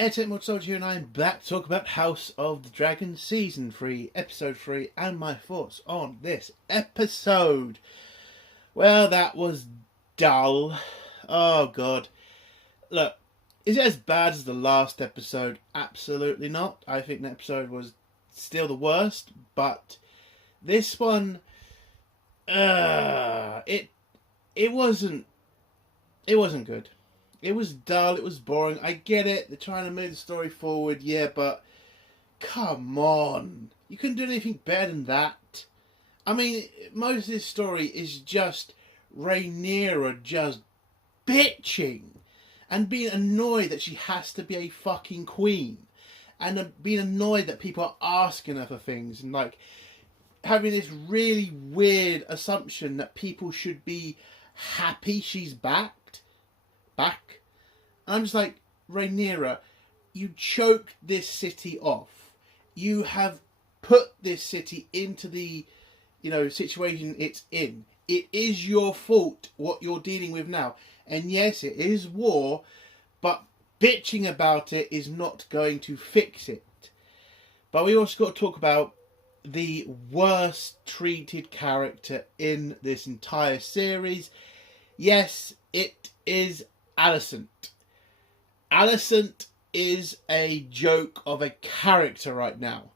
Entertainment Soldier here, and I'm back to talk about House of the Dragon Season 3, Episode 3, and my thoughts on this episode. Well, that was dull. Oh, God. Look, is it as bad as the last episode? Absolutely not. I think the episode was still the worst, but this one, it wasn't good. It was dull, it was boring. I get it, they're trying to move the story forward, yeah, but come on. You couldn't do anything better than that. I mean, most of this story is just Rhaenyra just bitching and being annoyed that she has to be a fucking queen. And being annoyed that people are asking her for things and like having this really weird assumption that people should be happy she's back. And I'm just like, Rhaenyra, you choked this city off. You have put this city into the, situation it's in. It is your fault what you're dealing with now. And yes, it is war, but bitching about it is not going to fix it. But we also got to talk about the worst treated character in this entire series. Yes, it is Alicent. Alicent is a joke of a character right now.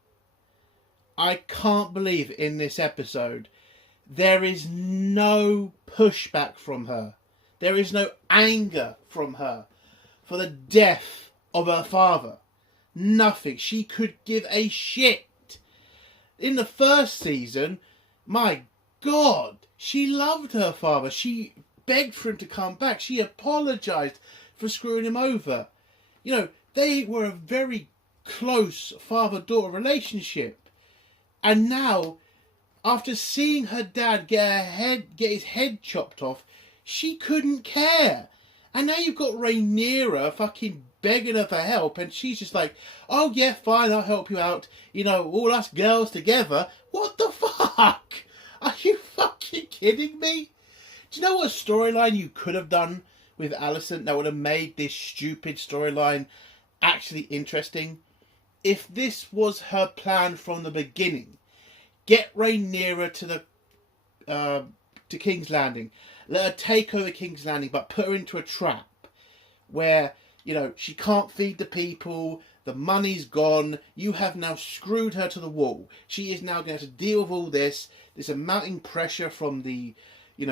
I can't believe in this episode there is no pushback from her. There is no anger from her for the death of her father. Nothing. She could give a shit. In the first season, my God, she loved her father. She begged for him to come back. She apologised for screwing him over. They were a very close father-daughter relationship. And now, after seeing her dad get his head chopped off, she couldn't care. And now you've got Rhaenyra fucking begging her for help, and she's just like, oh yeah, fine, I'll help you out. All us girls together. What the fuck? Are you fucking kidding me? Do you know what storyline you could have done with Alicent that would have made this stupid storyline actually interesting? If this was her plan from the beginning, get Rhaenyra to King's Landing, let her take over King's Landing, but put her into a trap where she can't feed the people, the money's gone, you have now screwed her to the wall. She is now going to have to deal with all this. There's a mounting pressure from the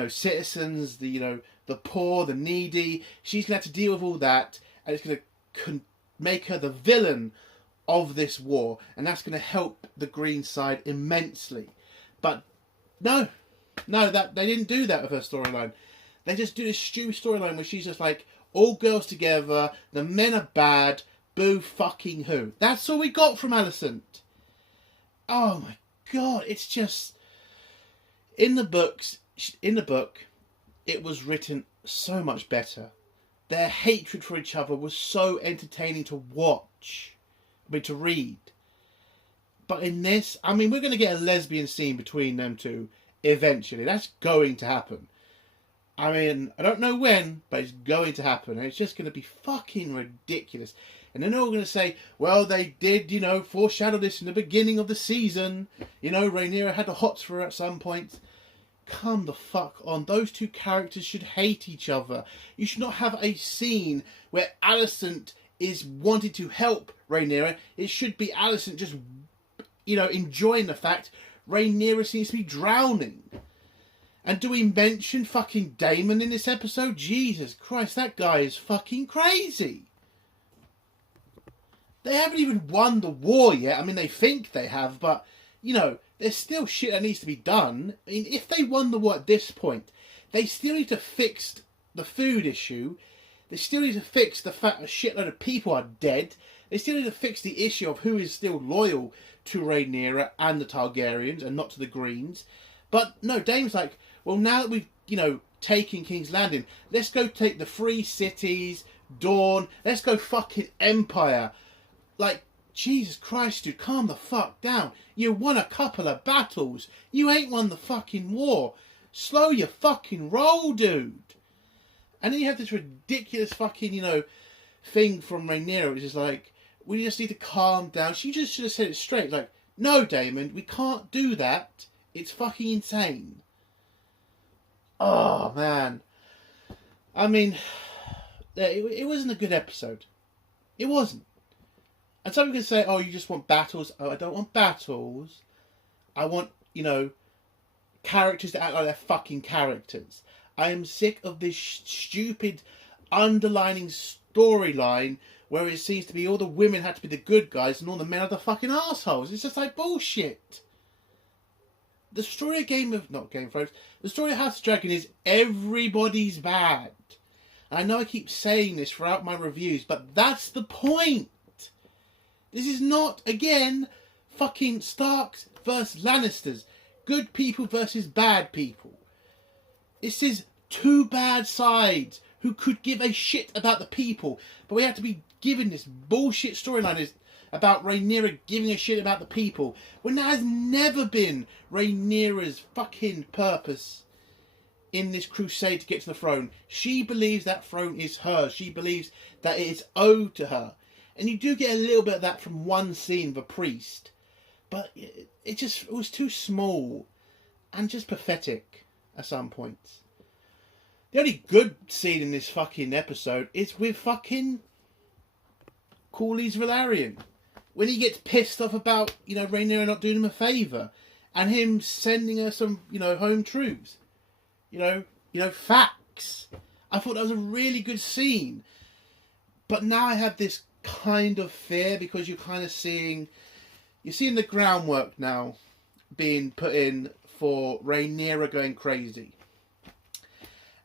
citizens, the poor, the needy. She's going to have to deal with all that, and it's going to make her the villain of this war, and that's going to help the green side immensely. But no, that they didn't do that with her storyline. They just do this stupid storyline where she's just like, all girls together, the men are bad, boo fucking who. That's all we got from Alicent. Oh my God, it's just... In the book, it was written so much better. Their hatred for each other was so entertaining to watch. To read. But in this, we're going to get a lesbian scene between them two eventually. That's going to happen. I don't know when, but it's going to happen. And it's just going to be fucking ridiculous. And then they're all going to say, well, they did, foreshadow this in the beginning of the season. Rhaenyra had the hots for her at some point. Come the fuck on. Those two characters should hate each other. You should not have a scene where Alicent is wanting to help Rhaenyra. It should be Alicent just, enjoying the fact Rhaenyra seems to be drowning. And do we mention fucking Daemon in this episode? Jesus Christ, that guy is fucking crazy. They haven't even won the war yet. They think they have, but, there's still shit that needs to be done. If they won the war at this point, they still need to fix the food issue. They still need to fix the fact a shitload of people are dead. They still need to fix the issue of who is still loyal to Rhaenyra and the Targaryens and not to the Greens. But no, Daemon's like, well, now that we've, taken King's Landing, let's go take the Free Cities, Dawn, let's go fucking Empire. Like, Jesus Christ, dude, calm the fuck down. You won a couple of battles. You ain't won the fucking war. Slow your fucking roll, dude. And then you have this ridiculous fucking, thing from Rhaenyra, which is like, we just need to calm down. She just should have said it straight. Like, no, Daemon, we can't do that. It's fucking insane. Oh, man. I mean, it wasn't a good episode. It wasn't. And some people can say, oh, you just want battles. Oh, I don't want battles. I want, characters that act like they're fucking characters. I am sick of this stupid underlining storyline where it seems to be all the women had to be the good guys and all the men are the fucking assholes. It's just like bullshit. The story of not Game of Thrones, the story of House of Dragon is everybody's bad. And I know I keep saying this throughout my reviews, but that's the point. This is not, again, fucking Starks versus Lannisters. Good people versus bad people. This is two bad sides who could give a shit about the people. But we have to be given this bullshit storyline about Rhaenyra giving a shit about the people, when that has never been Rhaenyra's fucking purpose in this crusade to get to the throne. She believes that throne is hers. She believes that it is owed to her. And you do get a little bit of that from one scene of a priest. But it was too small and just pathetic at some points. The only good scene in this fucking episode is with fucking Corlys Velaryon. When he gets pissed off about, Rhaenyra not doing him a favour. And him sending her some, home truths. Facts. I thought that was a really good scene. But now I have this kind of fear because you're seeing the groundwork now being put in for Rhaenyra going crazy.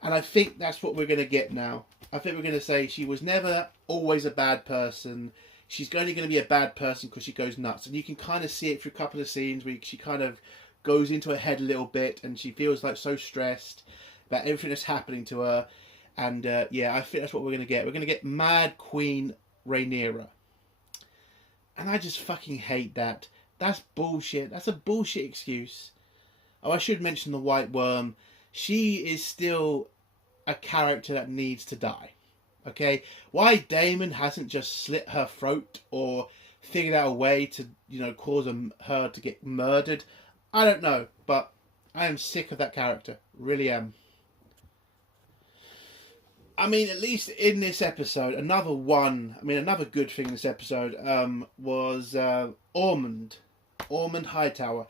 And I think that's what we're going to get now. I think we're going to say she was never always a bad person. She's only going to be a bad person because she goes nuts. And you can kind of see it through a couple of scenes where she kind of goes into her head a little bit and she feels like so stressed about everything that's happening to her. And I think that's what we're going to get. We're going to get Mad Queen Rhaenyra. And I just fucking hate that. That's bullshit. That's a bullshit excuse. Oh, I should mention the White Worm. She is still a character that needs to die. Okay? Why Daemon hasn't just slit her throat or figured out a way to, cause her to get murdered, I don't know. But I am sick of that character. Really am. I mean, at least in this episode, another good thing in this episode was Ormond Hightower.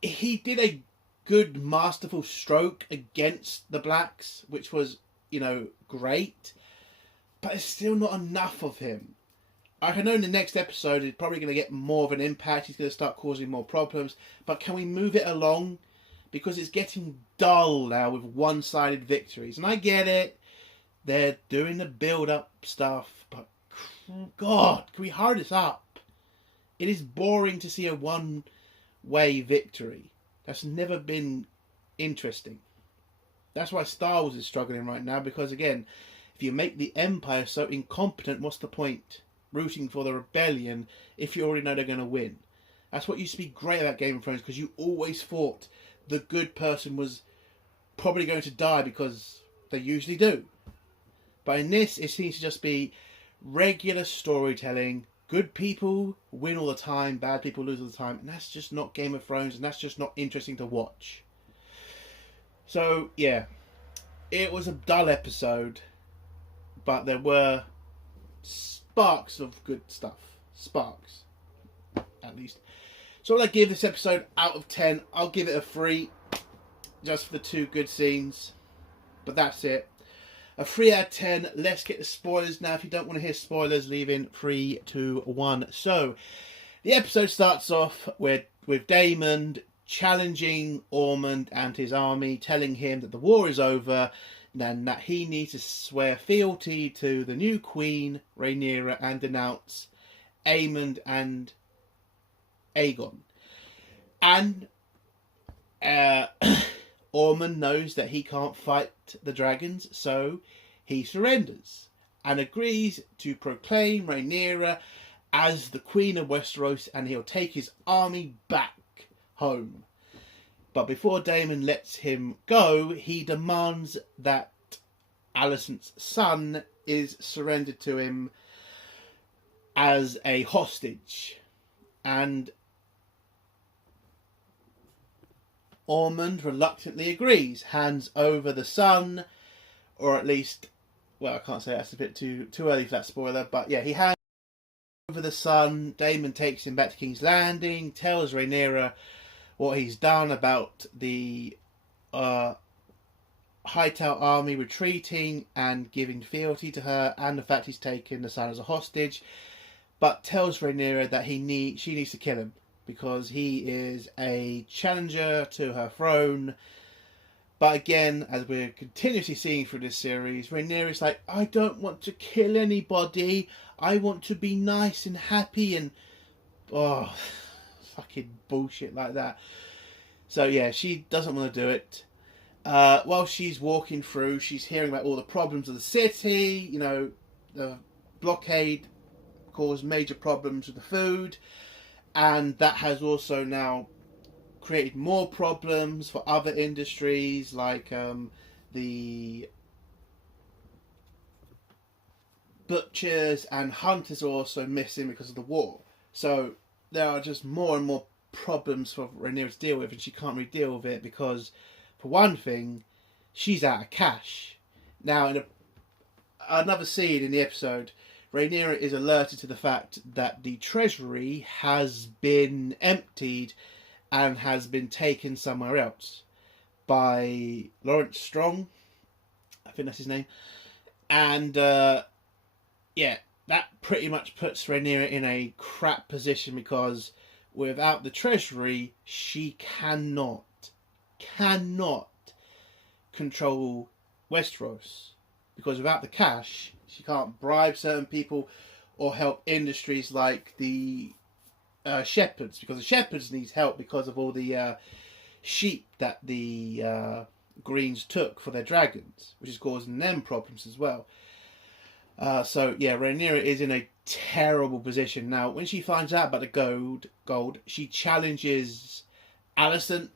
He did a good, masterful stroke against the Blacks, which was, great. But it's still not enough of him. I know in the next episode he's probably going to get more of an impact. He's going to start causing more problems. But can we move it along? Because it's getting dull now with one-sided victories. And I get it. They're doing the build-up stuff. But, God, can we hurry this up? It is boring to see a one-way victory. That's never been interesting. That's why Star Wars is struggling right now. Because, again, if you make the Empire so incompetent, what's the point? Rooting for the rebellion if you already know they're going to win. That's what used to be great about Game of Thrones, because you always thought the good person was probably going to die, because they usually do. But in this, it seems to just be regular storytelling. Good people win all the time, bad people lose all the time. And that's just not Game of Thrones, and that's just not interesting to watch. So, yeah. It was a dull episode, but there were sparks of good stuff. Sparks, at least. So what I give this episode out of 10, I'll give it a 3. Just for the two good scenes. But that's it. A 3 out of 10. Let's get the spoilers now. If you don't want to hear spoilers, leave in 3, 2, 1. So, the episode starts off with Daemon challenging Ormond and his army, telling him that the war is over, and that he needs to swear fealty to the new queen, Rhaenyra, and denounce Aemond and Aegon. And Ormond knows that he can't fight the dragons, so he surrenders and agrees to proclaim Rhaenyra as the Queen of Westeros, and he'll take his army back home. But before Daemon lets him go, he demands that Alicent's son is surrendered to him as a hostage. And Ormond reluctantly agrees, hands over the son, or at least, well, I can't say that's a bit too early for that spoiler, but yeah, he hands over the son. Daemon takes him back to King's Landing, tells Rhaenyra what he's done about the Hightower army retreating and giving fealty to her, and the fact he's taken the son as a hostage, but tells Rhaenyra that she needs to kill him because he is a challenger to her throne. But again, as we're continuously seeing through this series, Rhaenyra's like, I don't want to kill anybody. I want to be nice and happy, and fucking bullshit like that. So yeah, she doesn't want to do it. While she's walking through, she's hearing about all the problems of the city. You know, the blockade caused major problems with the food, and that has also now created more problems for other industries, like the butchers and hunters are also missing because of the war. So there are just more and more problems for Rhaenyra to deal with, and she can't really deal with it because, for one thing, she's out of cash. Now, in another scene in the episode, Rhaenyra is alerted to the fact that the treasury has been emptied and has been taken somewhere else by Lawrence Strong. I think that's his name. And yeah, that pretty much puts Rhaenyra in a crap position because without the treasury, she cannot control Westeros. Because without the cash, she can't bribe certain people or help industries like the shepherds, because the shepherds need help because of all the sheep that the Greens took for their dragons, which is causing them problems as well. So yeah, Rhaenyra is in a terrible position now. When she finds out about the gold, she challenges Alicent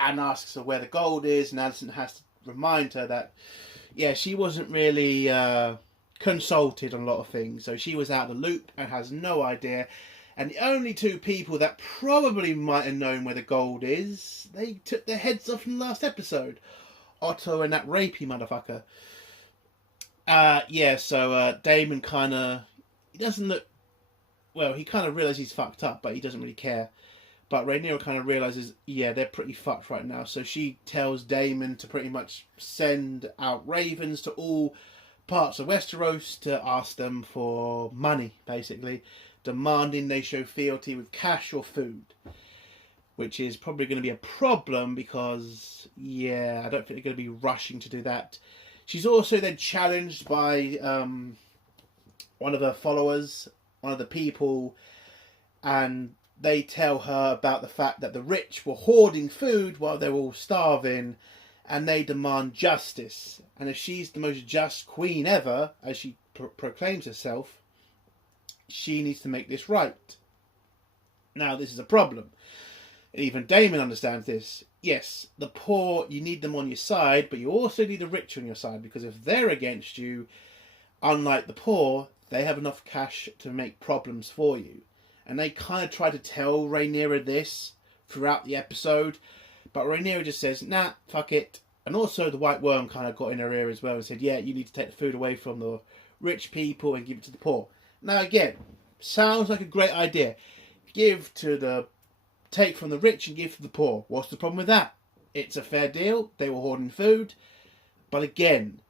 and asks her where the gold is, and Alicent has to remind her that yeah, she wasn't really consulted on a lot of things, so she was out of the loop and has no idea. And the only two people that probably might have known where the gold is, they took their heads off in the last episode. Otto and that rapey motherfucker. Yeah, so Daemon kind of... He doesn't look... Well, he kind of realises he's fucked up, but he doesn't really care. But Rhaenyra kind of realises, yeah, they're pretty fucked right now. So she tells Daemon to pretty much send out ravens to all parts of Westeros to ask them for money, basically. Demanding they show fealty with cash or food. Which is probably going to be a problem because, yeah, I don't think they're going to be rushing to do that. She's also then challenged by one of her followers, one of the people, and they tell her about the fact that the rich were hoarding food while they were all starving, and they demand justice. And if she's the most just queen ever, as she proclaims herself, she needs to make this right. Now, this is a problem. Even Daemon understands this. Yes, the poor, you need them on your side, but you also need the rich on your side, because if they're against you, unlike the poor, they have enough cash to make problems for you. And they kind of try to tell Rhaenyra this throughout the episode, but Rhaenyra just says, nah, fuck it. And also the White Worm kind of got in her ear as well and said, yeah, you need to take the food away from the rich people and give it to the poor. Now again, sounds like a great idea. Take from the rich and give to the poor. What's the problem with that? It's a fair deal. They were hoarding food. But again,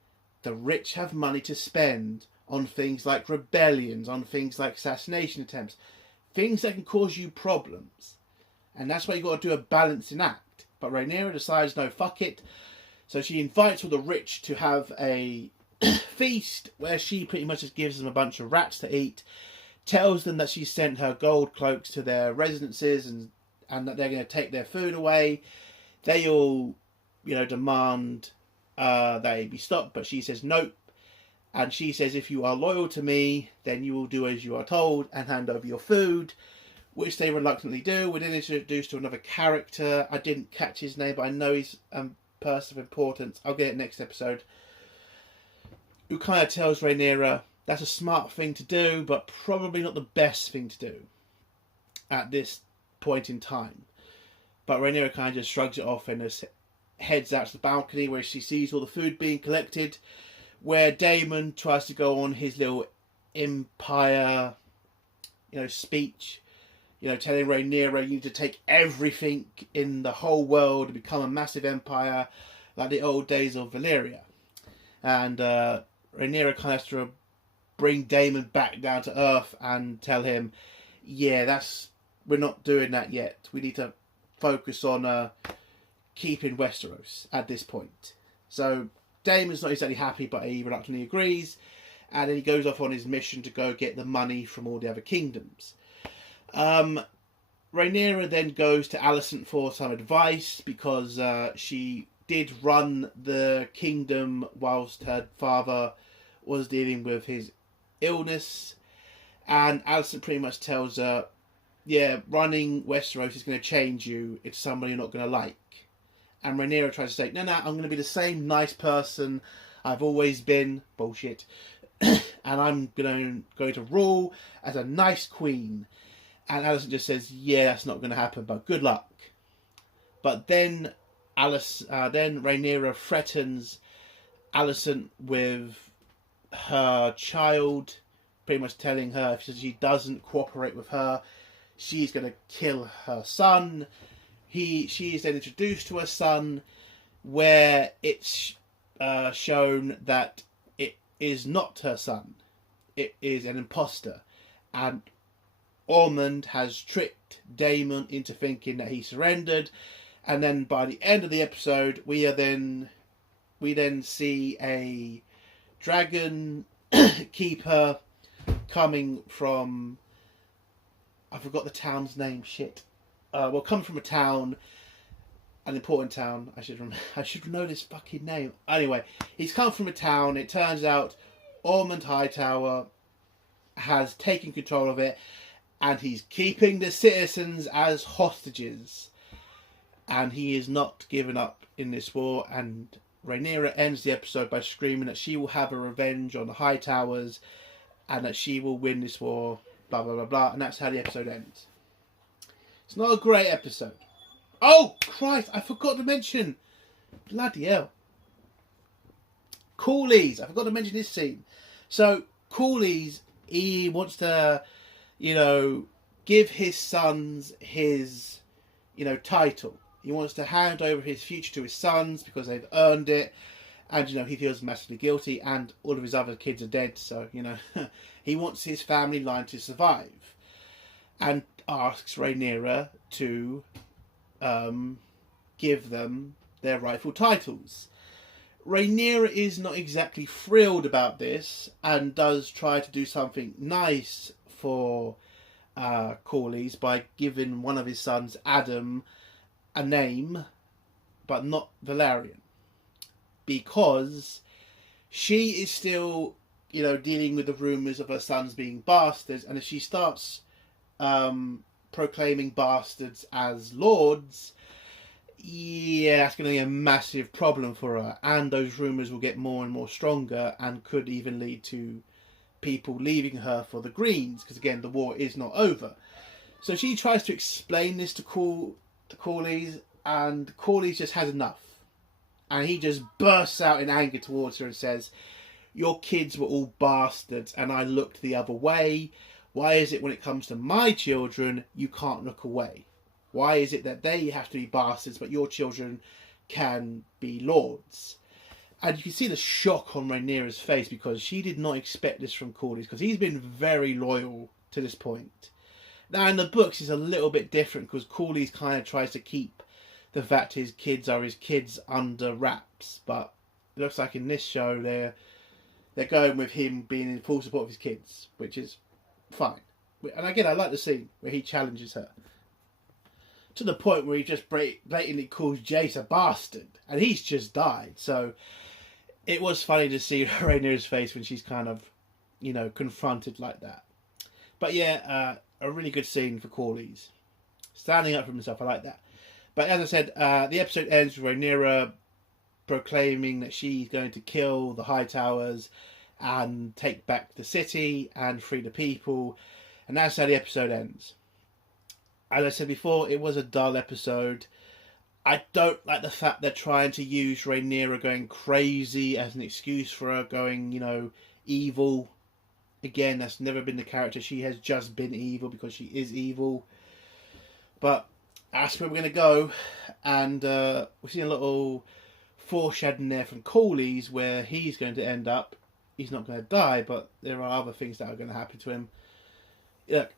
the rich have money to spend on things like rebellions, on things like assassination attempts, things that can cause you problems. And that's why you've got to do a balancing act. But Rhaenyra decides, no, fuck it. So she invites all the rich to have a feast where she pretty much just gives them a bunch of rats to eat, tells them that she sent her gold cloaks to their residences and that they're going to take their food away. They all, demand they be stopped, but she says nope. And she says, if you are loyal to me, then you will do as you are told and hand over your food, which they reluctantly do. We're then introduced to another character. I didn't catch his name, but I know he's a person of importance. I'll get it next episode. who kind of tells Rhaenyra that's a smart thing to do, but probably not the best thing to do at this point in time. But Rhaenyra kind of just shrugs it off and just heads out to the balcony where she sees all the food being collected, where Daemon tries to go on his little empire, speech, telling Rhaenyra you need to take everything in the whole world and become a massive empire like the old days of Valyria. And Rhaenyra kind of has to bring Daemon back down to earth and tell him, yeah, we're not doing that yet. We need to focus on keeping Westeros at this point. So Daemon's not exactly happy, but he reluctantly agrees, and then he goes off on his mission to go get the money from all the other kingdoms. Rhaenyra then goes to Alicent for some advice, because she did run the kingdom whilst her father was dealing with his illness, and Alicent pretty much tells her, yeah, running Westeros is going to change you into somebody you're not going to like. And Rhaenyra tries to say, no, I'm going to be the same nice person I've always been. Bullshit. And I'm going to rule as a nice queen. And Alicent just says, yeah, that's not going to happen, but good luck. But then Rhaenyra threatens Alicent with her child, pretty much telling her if she doesn't cooperate with her, she's going to kill her son. She is then introduced to her son, where it's shown that it is not her son. It is an imposter. And Ormond has tricked Daemon into thinking that he surrendered. And then by the end of the episode, we then see a dragon keeper coming from... I forgot the town's name, shit. Come from a town, an important town. I should know this fucking name. Anyway, he's come from a town. It turns out Ormond Hightower has taken control of it, and he's keeping the citizens as hostages. And he is not given up in this war. And Rhaenyra ends the episode by screaming that she will have a revenge on the Hightowers, and that she will win this war. Blah blah blah blah. And that's how the episode ends. It's not a great episode. Oh, Christ, I forgot to mention. Bloody hell. Corlys. I forgot to mention this scene. So, Corlys, he wants to, give his sons his, title. He wants to hand over his future to his sons because they've earned it. And, he feels massively guilty, and all of his other kids are dead. So, he wants his family line to survive. And asks Rhaenyra to give them their rightful titles. Rhaenyra is not exactly thrilled about this, and does try to do something nice for Corlys by giving one of his sons, Adam, a name, but not Velaryon. Because she is still, dealing with the rumours of her sons being bastards, and if she starts proclaiming bastards as lords, yeah, that's going to be a massive problem for her, and those rumours will get more and more stronger, and could even lead to people leaving her for the Greens, because again, the war is not over. So she tries to explain this to Corlys, and Corlys just has enough, and he just bursts out in anger towards her and says, your kids were all bastards, and I looked the other way. Why is it when it comes to my children, you can't look away? Why is it that they have to be bastards, but your children can be lords? And you can see the shock on Rhaenyra's face, because she did not expect this from Corlys, because he's been very loyal to this point. Now, in the books, it's a little bit different, because Corlys kind of tries to keep the fact his kids are his kids under wraps. But it looks like in this show, they're going with him being in full support of his kids, which is fine. And again, I like the scene where he challenges her to the point where he just blatantly calls Jace a bastard, and he's just died. So it was funny to see Rhaenyra's face when she's kind of, confronted like that. But yeah, a really good scene for Corlys, standing up for himself. I like that. But as I said, the episode ends with Rhaenyra proclaiming that she's going to kill the Hightowers, and take back the city and free the people. And that's how the episode ends. As I said before, it was a dull episode. I don't like the fact they're trying to use Rhaenyra going crazy as an excuse for her going, evil. Again, that's never been the character. She has just been evil because she is evil. But that's where we're going to go. And we're seeing a little foreshadowing there from Corlys where he's going to end up. He's not going to die, but there are other things that are going to happen to him. Look,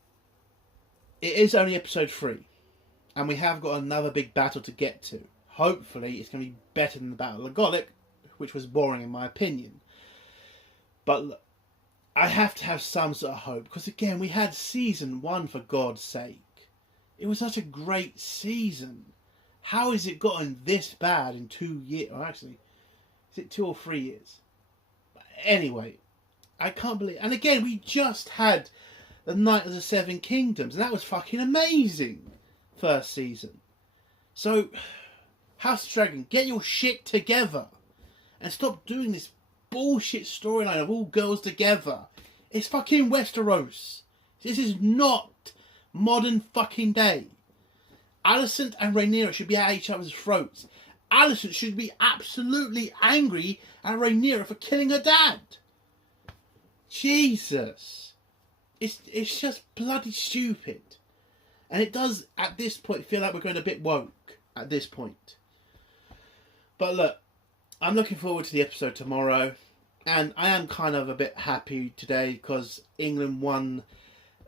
it is only episode 3. And we have got another big battle to get to. Hopefully, it's going to be better than the Battle of Gollick, which was boring in my opinion. But look, I have to have some sort of hope. Because again, we had season 1 for God's sake. It was such a great season. How has it gotten this bad in 2 years? Or actually, is it 2 or 3 years? Anyway, I can't believe... And again, we just had the Night of the Seven Kingdoms. And that was fucking amazing. First season. So, House of Dragon, get your shit together. And stop doing this bullshit storyline of all girls together. It's fucking Westeros. This is not modern fucking day. Alicent and Rhaenyra should be at each other's throats. Alicent should be absolutely angry at Rhaenyra for killing her dad. Jesus. It's just bloody stupid. And it does, at this point, feel like we're going a bit woke at this point. But look, I'm looking forward to the episode tomorrow. And I am kind of a bit happy today because England won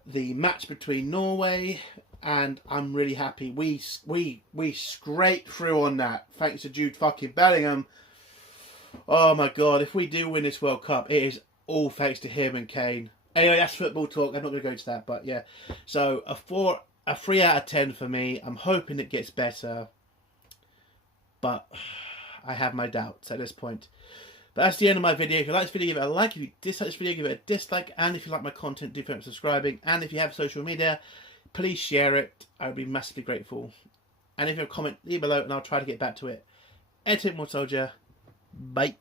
the match between Norway. And I'm really happy. We scraped through on that, thanks to Jude fucking Bellingham. Oh my God, if we do win this World Cup, it is all thanks to him and Kane. Anyway, that's football talk. I'm not going to go into that, but yeah. So a 3 out of 10 for me. I'm hoping it gets better, but I have my doubts at this point. But that's the end of my video. If you like this video, give it a like. If you dislike this video, give it a dislike. And if you like my content, do consider subscribing. And if you have social media, please share it. I would be massively grateful. And if you have a comment, leave below and I'll try to get back to it. Edit More Soldier. Bye.